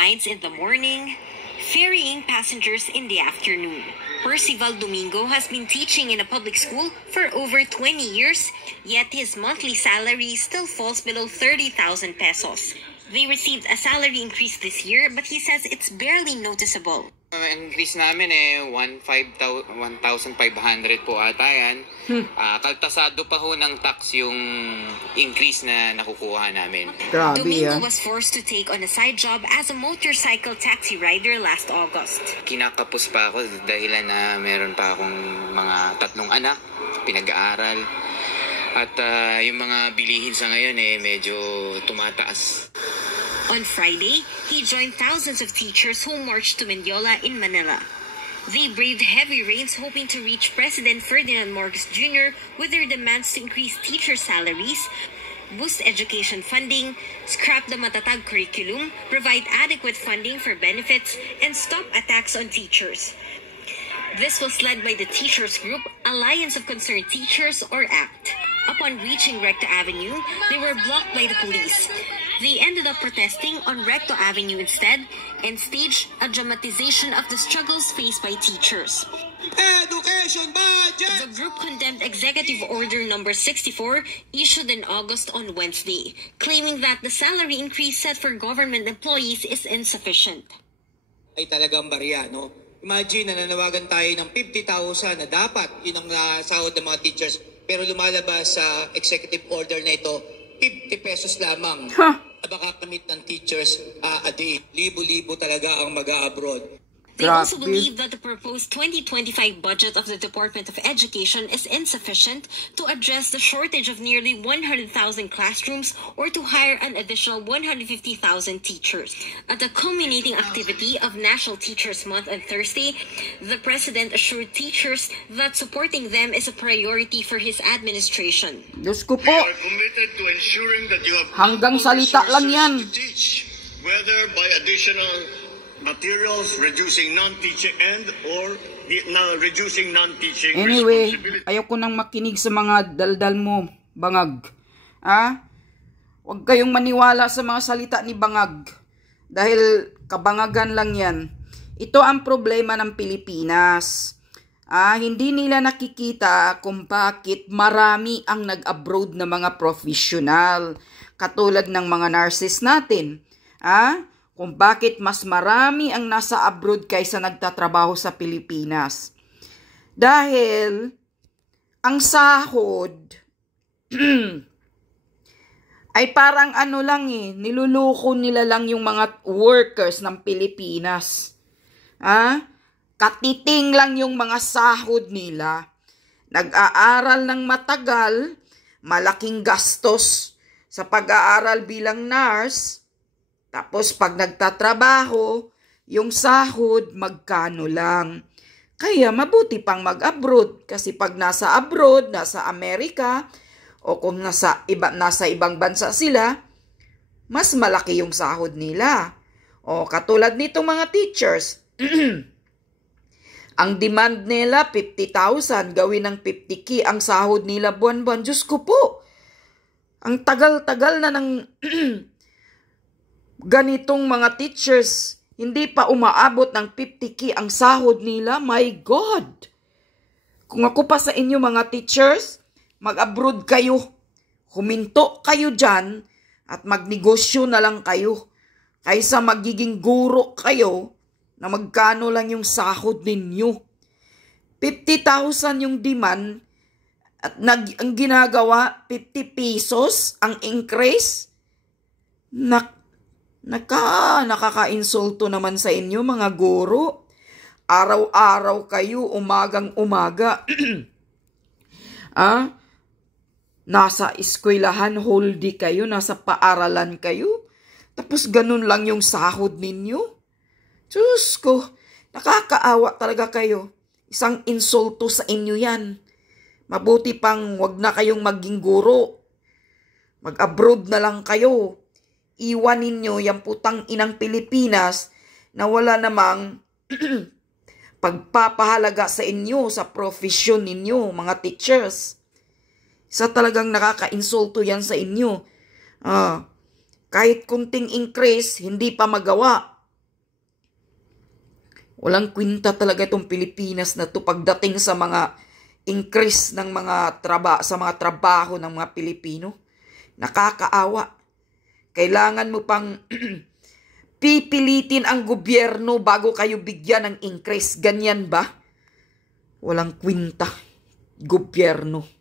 minds in the morning, ferrying passengers in the afternoon. Percival Domingo has been teaching in a public school for over 20 years, yet his monthly salary still falls below 30,000 pesos. They received a salary increase this year, but he says it's barely noticeable. Increase namin 1,500 po ata yan. Kaltasado pa ho ng tax yung increase na nakukuha namin. Grabe, Domingo was forced to take on a side job as a motorcycle taxi rider last August. Kinakapos pa ako dahil na meron pa akong mga 3 anak, pinag-aaral. At yung mga bilihin sa ngayon medyo tumataas. On Friday, he joined thousands of teachers who marched to Mendiola in Manila. They braved heavy rains hoping to reach President Ferdinand Marcos Jr. with their demands to increase teacher salaries, boost education funding, scrap the Matatag curriculum, provide adequate funding for benefits, and stop attacks on teachers. This was led by the teachers group Alliance of Concerned Teachers, or ACT. Upon reaching Recto Avenue, they were blocked by the police. They ended up protesting on Recto Avenue instead and staged a dramatization of the struggles faced by teachers. Education budget! The group condemned Executive Order Number 64 issued in August on Wednesday, claiming that the salary increase set for government employees is insufficient. Ay talagang barya, no? Imagine, nananawagan tayo ng 50,000 na dapat yun ang sahod ng mga teachers, pero lumalabas sa executive order na ito, 50 pesos lamang. Makakamit ng teachers a day. Libo-libo talaga ang mag-a-abroad. They also believe that the proposed 2025 budget of the Department of Education is insufficient to address the shortage of nearly 100,000 classrooms or to hire an additional 150,000 teachers. At the culminating activity of National Teachers Month on Thursday, the President assured teachers that supporting them is a priority for his administration. Diyos ko po. We are committed to ensuring that you have Hanggang salita lang yan. to teach, whether by additional materials, reducing non-teaching reducing non-teaching Anyway, responsibility. ayoko nang makinig sa mga daldal mo, Bangag. Huwag kayong maniwala sa mga salita ni Bangag. Dahil kabangagan lang yan. Ito ang problema ng Pilipinas. Hindi nila nakikita kung bakit marami ang nag-abroad na mga professional. Katulad ng mga nurses natin. Kung bakit mas marami ang nasa abroad kaysa nagtatrabaho sa Pilipinas. Dahil ang sahod ay parang niluluko nila lang yung mga workers ng Pilipinas. Katiting lang yung mga sahod nila. Nag-aaral ng matagal, malaking gastos sa pag-aaral bilang nurse. Tapos pag nagtatrabaho, yung sahod magkano lang. Kaya mabuti pang mag-abroad kasi pag nasa abroad, nasa Amerika, o kung nasa ibang bansa sila, mas malaki yung sahod nila. O katulad nitong mga teachers, ang demand nila 50,000, gawin ng 50K ang sahod nila buwan-buwan. Diyos ko po, ang tagal-tagal na ng ganitong mga teachers, hindi pa umaabot ng 50K ang sahod nila. My God! Kung ako pa sa inyo mga teachers, mag-abroad kayo. Huminto kayo dyan at magnegosyo na lang kayo. Kaysa magiging guro kayo na magkano lang yung sahod ninyo. 50,000 yung demand at ang ginagawa, 50 pesos ang increase. Nakaka-insulto naman sa inyo mga guro. Araw-araw kayo, umagang-umaga. Nasa eskwelahan, whole day kayo, nasa paaralan kayo. Tapos ganun lang yung sahod ninyo. Diyos ko, nakakaawa talaga kayo. Isang insulto sa inyo yan. Mabuti pang wag na kayong maging guro. Mag-abroad na lang kayo. Iwanin nyo yung putang inang Pilipinas na wala namang pagpapahalaga sa inyo, sa profesyon ninyo, mga teachers. Isa talagang nakaka-insulto yan sa inyo. Kahit kunting increase, hindi pa magawa. Walang kwinta talaga itong Pilipinas na to pagdating sa mga increase ng mga trabaho ng mga Pilipino. Nakakaawa. Kailangan mo pang pipilitin ang gobyerno bago kayo bigyan ng increase. Ganyan ba? Walang kwinta. Gobyerno.